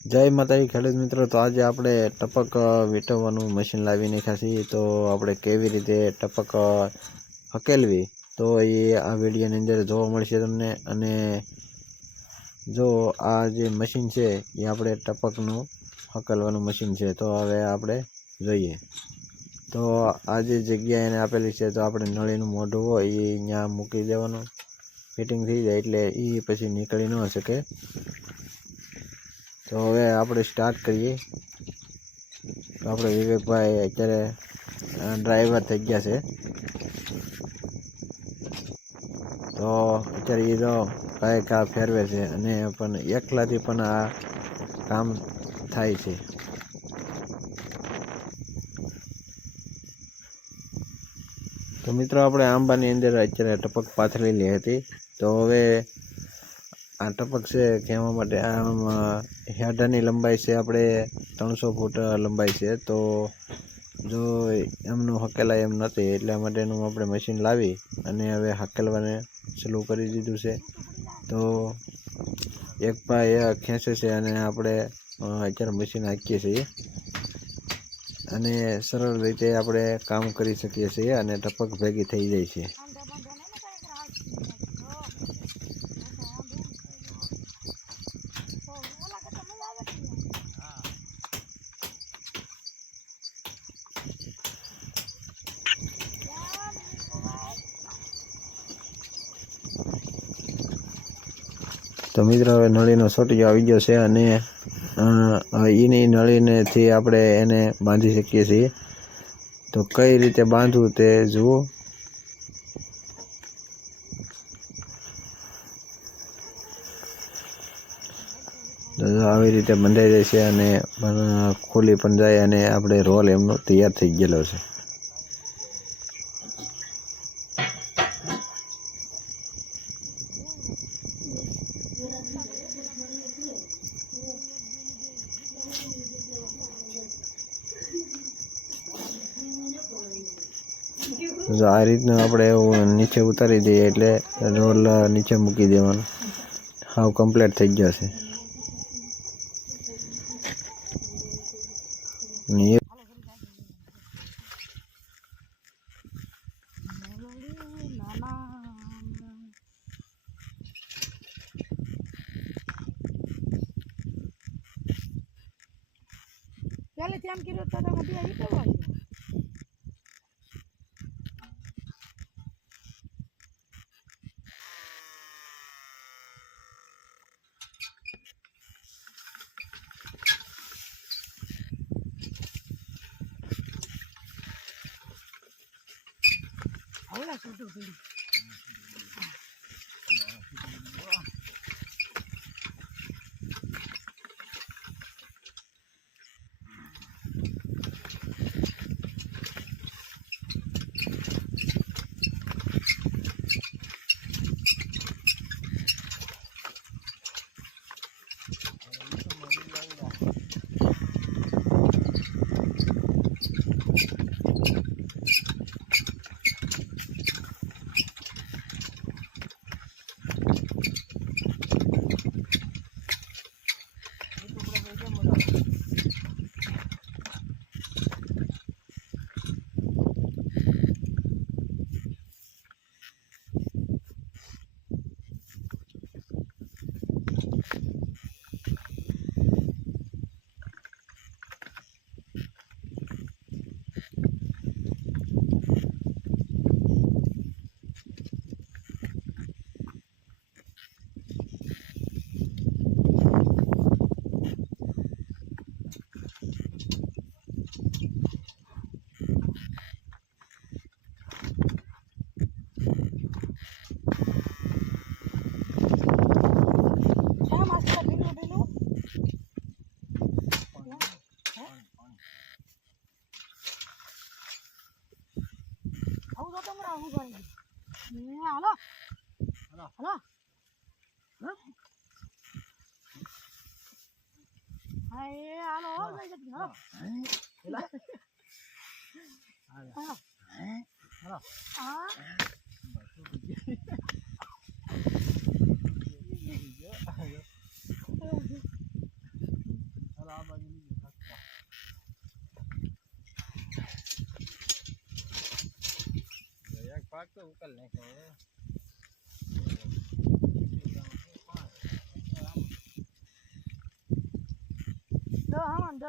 જય માતાજી, ખેડૂત મિત્રો. તો આજે આપણે ટપક વીંટવવાનું મશીન લાવી નાખ્યા તો આપણે કેવી રીતે ટપક હકેલવી તો એ આ વિડીયોની અંદર જોવા મળશે તમને. અને જો આ જે મશીન છે, એ આપણે ટપકનું હકલવાનું મશીન છે. તો હવે આપણે જોઈએ. તો આ જે જગ્યા એને આપેલી છે, તો આપણે નળીનું મોઢું હોય, એ અહીંયા મૂકી દેવાનું. ફિટિંગ થઈ જાય એટલે એ પછી નીકળી ન શકે. તો હવે આપણે સ્ટાર્ટ કરીએ. તો આપણે વિવેકભાઈ અત્યારે ડ્રાઈવર થઈ ગયા છે. તો અત્યારે એ તો કાંઈ કા ફેરવે છે અને પણ એકલાથી પણ આ કામ થાય છે. તો મિત્રો, આપણે આંબાની અંદર અત્યારે ટપક પાથરેલી હતી. તો હવે આ ટપક છે કહેવા માટે. આમ હેડાની લંબાઈ છે આપણે ત્રણસો ફૂટ લંબાઈ છે. તો જો એમનું હકેલાય એમ નથી, એટલા માટેનું આપણે મશીન લાવી અને હવે હકેલવાને ચાલુ કરી દીધું છે. તો એક પાય ખેંચે છે અને આપણે અત્યારે મશીન હાંકીએ છીએ. અને સરળ રીતે આપણે કામ કરી શકીએ છીએ અને ટપક ભેગી થઈ જાય છે. તો મિત્રો હવે નળીનો સોટીયો આવી ગયો છે અને એની નળીનેથી આપણે એને બાંધી શકીએ છીએ. તો કઈ રીતે બાંધવું તે જુઓ. આવી રીતે બંધાઈ જાય છે અને ખોલી પણ જાય અને આપણે રોલ એમનો તૈયાર થઈ ગયેલો છે. આ રીતનું આપણે નીચે ઉતારી દઈએ એટલે રોલ નીચે મૂકી દેવાનો. હાવ કમ્પ્લીટ થઈ જશે ચાલે તેમ કર્યું તો તમે આવી ઈ કેવો આવ્યો? દે. એ હાલો હાલો હા? હા એ હાલો હો ભાઈ જલ્દી, હાલો હાલો હા પાક તો ઉકલ નાખ્યો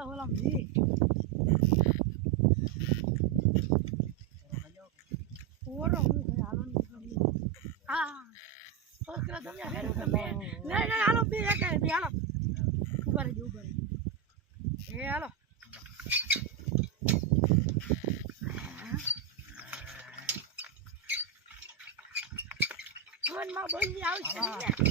ઓલા જી ઓરો હું હાલો ને. હા છોકરા તમે હેરું કે નહીં નહીં હાલો બી એક બે હાલો. ઊભા રહેજો ઊભા રહેજો. એ હાલો. out.